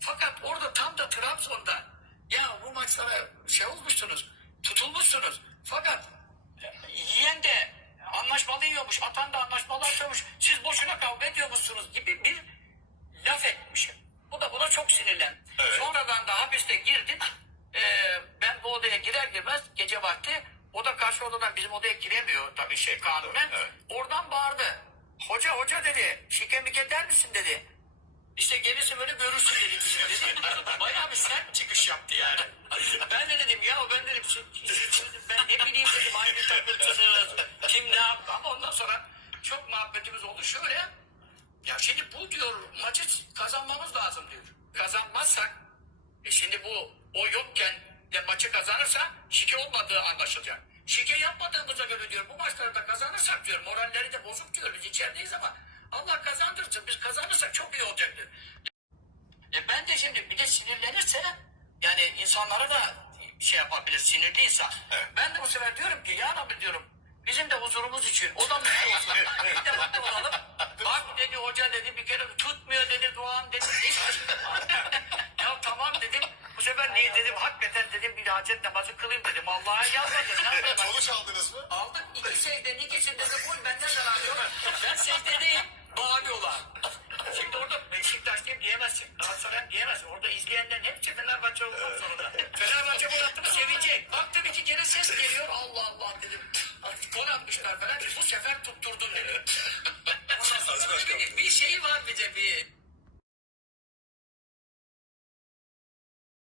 Fakat orada tam da Trabzon'da ya bu maçlara şey olmuşsunuz, tutulmuşsunuz. Fakat e, yiyen de anlaşmalı yiyormuş, atan da anlaşmalı atıyormuş. Siz boşuna kavga ediyormuşsunuz gibi bir laf etmişim. Bu da buna çok sinirlen. Evet. Sonradan da hapiste girdim. Ee, ben bu odaya girer girmez gece vakti o da karşı odadan bizim odaya giremiyor tabii şey kanunen. Evet. Oradan bağırdı. Hoca hoca dedi şike mike der misin dedi. İşte gelirsin böyle görürsün dedi bizim dedi. Bayağı bir sert çıkış yaptı yani. Ben de dedim ya ben dedim ben ne bileyim dedim hangi takılsınız kim ne yaptı ama ondan sonra çok muhabbetimiz oldu şöyle. Ya şimdi bu diyor maçı kazanmamız lazım diyor. Kazanmazsak e şimdi bu o yokken de maçı kazanırsa şike olmadığı anlaşılacak. Şike yapmadığımıza göre diyor bu maçları da kazanırsak diyor moralleri de bozuk diyor biz içerideyiz ama Allah kazandırsın biz kazanırsak çok iyi olacak diyor. De şimdi bir de sinirlenirse yani insanlara da şey yapabilir sinirli insan. Evet. Ben de bu sefer diyorum ki ya Rabbi diyorum bizim de huzurumuz için o da mutlu olsun. bir de mutlu olalım. Bak dedi hoca dedi bir kere tutmuyor dedi Doğan dedi. ya tamam dedim. Bu sefer niye dedim hakikaten dedim bir hacet namazı kılayım dedim. Allah'a yapayım? Sonuç aldınız mı? Aldık iki secdenin ikisinde de gol benden zarar yok. Ben secdedeyim bağırıyorlar. Ondan sonra diyemez. Orada izleyenler ne biçim Fenerbahçe olmak zorunda. Fenerbahçe bu attı mı sevinecek. Baktım iki kere ses geliyor. Allah Allah dedim. Gol atmışlar falan. Bu sefer tutturdum dedim. Ondan bir, bir şey var bize bir.